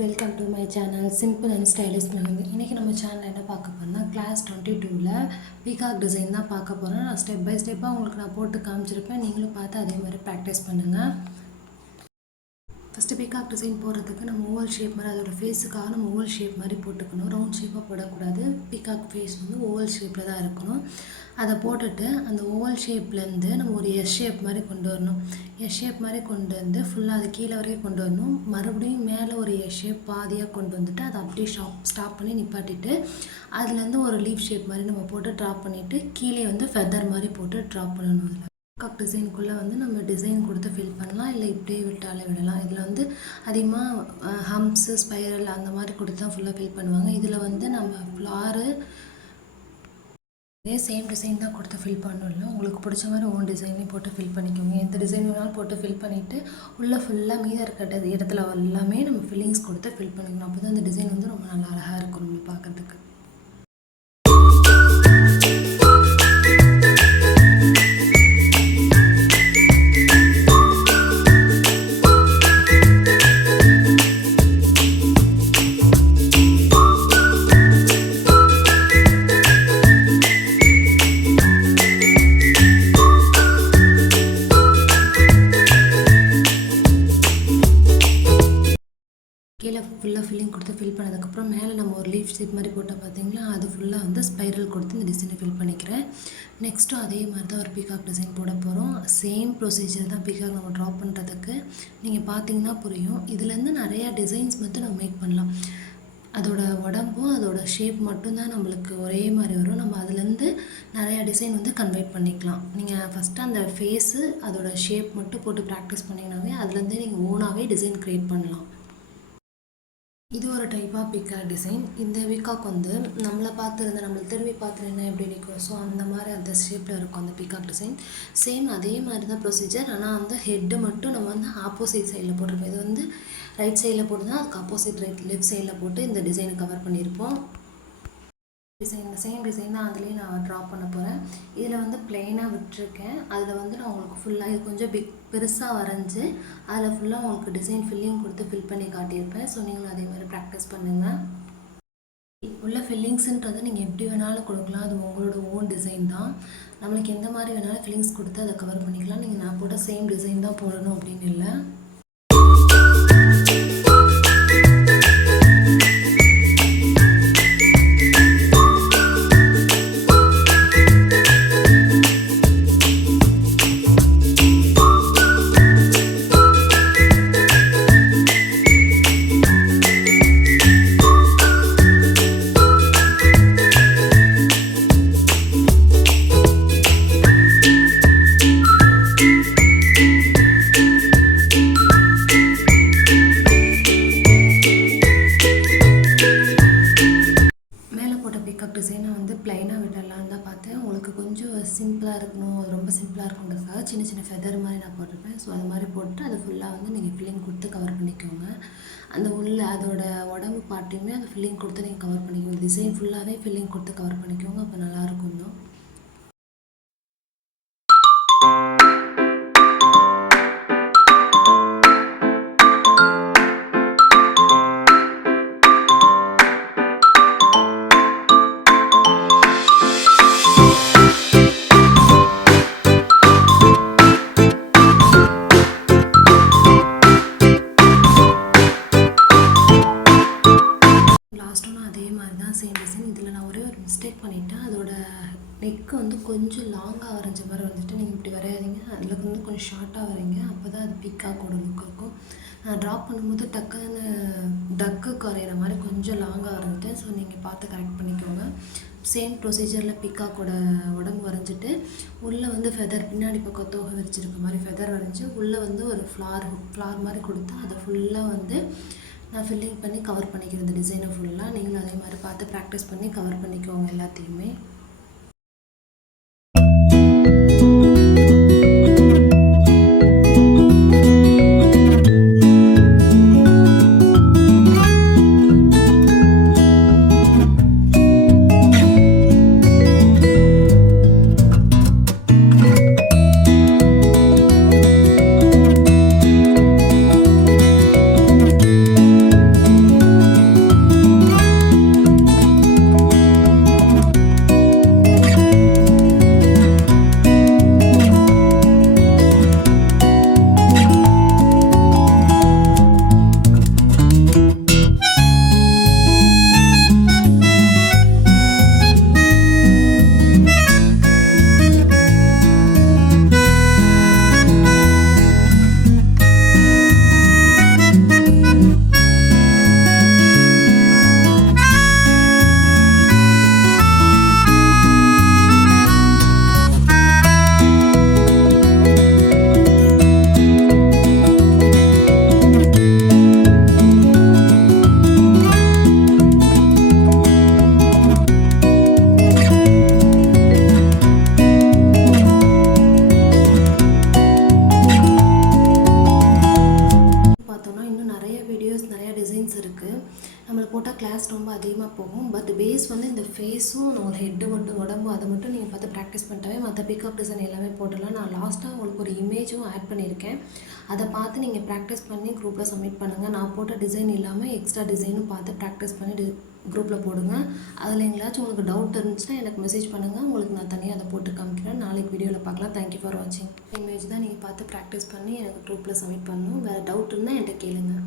Welcome to my channel simple and stylish பண்ணுங்க. இன்றைக்கி நம்ம சேனலில் என்ன பார்க்க போகிறோம்னா கிளாஸ் 22ல் பீகாக் டிசைன் தான் பார்க்க போகிறோம். நான் ஸ்டெப் பை ஸ்டெப்பாக உங்களுக்கு நான் போட்டு காமிச்சிருப்பேன். நீங்களும் பார்த்து அதே மாதிரி ப்ராக்டிஸ் பண்ணுங்கள். ஃபஸ்ட்டு பீகாக் டிசைன் போடுறதுக்கு நம்ம ஓவல் ஷேப் மாதிரி அதோடய ஃபேஸுக்காக நம்ம ஓவல் ஷேப் மாதிரி போட்டுக்கணும். ரவுண்ட் ஷேப்பாக போடக்கூடாது. பீகாக் ஃபேஸ் வந்து ஓவல் ஷேப்பில் தான் இருக்கணும். அதை போட்டுட்டு அந்த ஓவல் ஷேப்லேருந்து நம்ம ஒரு எஸ் ஷேப் மாதிரி கொண்டு வரணும். எஸ் ஷேப் மாதிரி கொண்டு வந்து ஃபுல்லாக அது கீழே வரைக்கும் கொண்டு வரணும். மறுபடியும் மேலே ஒரு எஸ் ஷேப் பாதியாக கொண்டு வந்துட்டு அதை அப்படியே ஸ்டாப் பண்ணி நிப்பாட்டிட்டு அதுலேருந்து ஒரு லீஃப் ஷேப் மாதிரி நம்ம போட்டு ட்ராப் பண்ணிவிட்டு கீழே வந்து ஃபெதர் மாதிரி போட்டு ட்ராப் பண்ணணும். அதில் பீகாக் டிசைனுக்குள்ளே வந்து நம்ம டிசைன் கொடுத்து ஃபில் பண்ணலாம், இல்லை இப்படியே விட்டாலே விடலாம். இதில் வந்து அதிகமாக ஹம்ப்ஸு ஸ்பைரல் அந்த மாதிரி கொடுத்து தான் ஃபுல்லாக ஃபில் பண்ணுவாங்க. இதில் வந்து நம்ம ஃப்ளாரு இதே சேம் டிசைன் தான் கொடுத்து ஃபில் பண்ணல. உங்களுக்கு பிடிச்ச மாதிரி ஓன் டிசைனே போட்டு ஃபில் பண்ணிக்கோங்க. எந்த டிசைன் வேணாலும் போட்டு ஃபில் பண்ணிவிட்டு உள்ளே ஃபுல்லாக மீத இருக்கிற இடத்துல எல்லாமே நம்ம ஃபில்லிங்ஸ் கொடுத்து ஃபில் பண்ணிக்கணும். அப்போ தான் அந்த டிசைன் வந்து ரொம்ப நல்லா அழகாக இருக்கும் நம்ம பார்க்குறதுக்கு. கீழே ஃபுல்லாக ஃபில்லிங் கொடுத்து ஃபில் பண்ணதுக்கப்புறம் மேலே நம்ம ஒரு லீஃப் ஷேப் மாதிரி போட்டால் பார்த்தீங்களா, அது ஃபுல்லாக வந்து ஸ்பைரல் கொடுத்து இந்த டிசைனை ஃபில் பண்ணிக்கிறேன். நெக்ஸ்ட்டும் அதே மாதிரி தான் ஒரு பீகாக் டிசைன் போட போகிறோம். சேம் ப்ரொசீஜர் தான் பீகாக் நம்ம ட்ரா பண்ணுறதுக்கு. நீங்கள் பார்த்தீங்கன்னா புரியும். இதுலேருந்து நிறையா டிசைன்ஸ் மட்டும் நம்ம மேக் பண்ணலாம். அதோட உடம்பும் அதோட ஷேப் மட்டும்தான் நம்மளுக்கு ஒரே மாதிரி வரும். நம்ம அதுலேருந்து நிறையா டிசைன் வந்து கன்வெர்ட் பண்ணிக்கலாம். நீங்கள் ஃபஸ்ட்டு அந்த ஃபேஸு அதோட ஷேப் மட்டும் போட்டு ப்ராக்டிஸ் பண்ணிங்கனாவே அதுலேருந்தே நீங்கள் ஓனாகவே டிசைன் க்ரியேட் பண்ணலாம். இது ஒரு டைப் ஆஃப் பீகாக் டிசைன். இந்த பீகாக் வந்து நம்மளை பார்த்துருந்த நம்மளை திரும்பி பார்த்துருந்தா எப்படி நிற்கும், ஸோ அந்த மாதிரி அந்த ஷேப்பில் இருக்கும் அந்த பீகாக் டிசைன். சேம் அதே மாதிரி தான் ப்ரொசீஜர். ஆனால் அந்த ஹெட்டு மட்டும் நம்ம வந்து ஆப்போசிட் சைடில் போட்டிருப்போம். இது வந்து ரைட் சைடில் போட்டுதான் அதுக்கு ஆப்போசிட் லெஃப்ட் சைடில் போட்டு இந்த டிசைனை கவர் பண்ணியிருப்போம். சேம் டிசைன் தான் அதுலேயே நான் ட்ரா பண்ண போகிறேன். இதில் வந்து பிளெயினாக விட்டுருக்கேன். அதில் வந்து நான் உங்களுக்கு ஃபுல்லாக இது கொஞ்சம் பெருசாக வரைஞ்சி அதில் ஃபுல்லாக உங்களுக்கு டிசைன் ஃபில்லிங் கொடுத்து ஃபில் பண்ணி காட்டியிருப்பேன். ஸோ நீங்களும் அதே மாதிரி ப்ராக்டிஸ் பண்ணுங்கள். உள்ள ஃபில்லிங்ஸுன்றது நீங்கள் எப்படி வேணாலும் கொடுக்கலாம். அது உங்களோட ஓன் டிசைன் தான். நம்மளுக்கு எந்த மாதிரி வேணாலும் ஃபில்லிங்ஸ் கொடுத்து அதை கவர் பண்ணிக்கலாம். நீங்கள் நான் போட்ட சேம் டிசைன் தான் போடணும் அப்படின்னு இல்லை. டிசைனை வந்து பிளைனாக விடலான்னு தான் பார்த்தேன். உங்களுக்கு கொஞ்சம் சிம்பிளாக இருக்கணும், ரொம்ப சிம்பிளாக இருக்குன்றதுக்காக சின்ன சின்ன ஃபெதர் மாதிரி நான் போட்டிருப்பேன். ஸோ அது மாதிரி போட்டு அது ஃபுல்லாக வந்து நீங்கள் ஃபில்லிங் கொடுத்து கவர் பண்ணிக்கோங்க. அந்த உள்ள அதோட உடம்பு பார்ட்டையுமே அந்த ஃபில்லிங் கொடுத்து நீங்கள் கவர் பண்ணிக்கோங்க. டிசைன் ஃபுல்லாகவே ஃபில்லிங் கொடுத்து கவர் பண்ணிக்கோங்க. அப்போ நல்லாயிருக்கும் தான். Same design. இதில் நான் ஒரே ஒரு மிஸ்டேக் பண்ணிவிட்டேன். அதோட நெக்கு வந்து கொஞ்சம் லாங்காக வரைஞ்ச மாதிரி வந்துட்டு. நீங்கள் இப்படி வரையாதீங்க, அதில் வந்து கொஞ்சம் ஷார்ட்டாக வரைங்க. அப்போ தான் அது பீகாக்கோட லுக் இருக்கும். நான் ட்ராப் பண்ணும்போது டக்குன்னு டக்குக்கு வரைகிற மாதிரி கொஞ்சம் லாங்காக வரைஞ்சிட்டேன். ஸோ நீங்கள் பார்த்து கரெக்ட் பண்ணிக்கோங்க. சேம் ப்ரொசீஜரில் பீகாக்கோட உடம்பு வரைஞ்சிட்டு உள்ளே வந்து ஃபெதர் பின்னாடி பக்கம் தோகை விரிச்சிருக்க மாதிரி ஃபெதர் வரைஞ்சி உள்ளே வந்து ஒரு ஃப்ளார் மாதிரி கொடுத்து அதை ஃபுல்லாக வந்து நான் ஃபில்லிங் பண்ணி கவர் பண்ணிக்கிறேன் இந்த டிசைனை ஃபுல்லாக. நீங்களும் அதே மாதிரி பார்த்து ப்ராக்டிஸ் பண்ணி கவர் பண்ணிக்கோங்க எல்லாத்தையுமே. கிளாஸ் ரொம்ப அதிகமாக போகும். பட் பேஸ் வந்து இந்த ஃபேஸும் உங்களோட ஹெட்டு மட்டும் உடம்பு அதை மட்டும் நீங்கள் பார்த்து ப்ராக்டிஸ் பண்ணிட்டாவே மற்ற பிக்கப் டிசைன் எல்லாமே போட்டுடலாம். நான் லாஸ்ட்டாக உங்களுக்கு ஒரு இமேஜும் ஆட் பண்ணியிருக்கேன். அதை பார்த்து நீங்கள் ப்ராக்டிஸ் பண்ணி குரூப்பில் சப்மிட் பண்ணுங்கள். நான் போட்ட டிசைன் இல்லாமல் எக்ஸ்ட்ரா டிசைனும் பார்த்து ப்ராக்டிஸ் பண்ணி குரூப்பில் போடுங்க. அதில் எங்கேயாச்சும் உங்களுக்கு டவுட் இருந்துச்சுன்னா எனக்கு மெசேஜ் பண்ணுங்கள். உங்களுக்கு நான் தனியாக அதை போட்டு காமிக்கிறேன். நாளைக்கு வீடியோவில் பார்க்கலாம். தேங்க்யூ ஃபார் வாட்சிங். இமேஜ் தான் நீங்கள் பார்த்து ப்ராக்டிஸ் பண்ணி எனக்கு குரூப்பில் சப்மிட் பண்ணணும். வேறு டவுட் இருந்தால் என்கிட்ட கேளுங்கள்.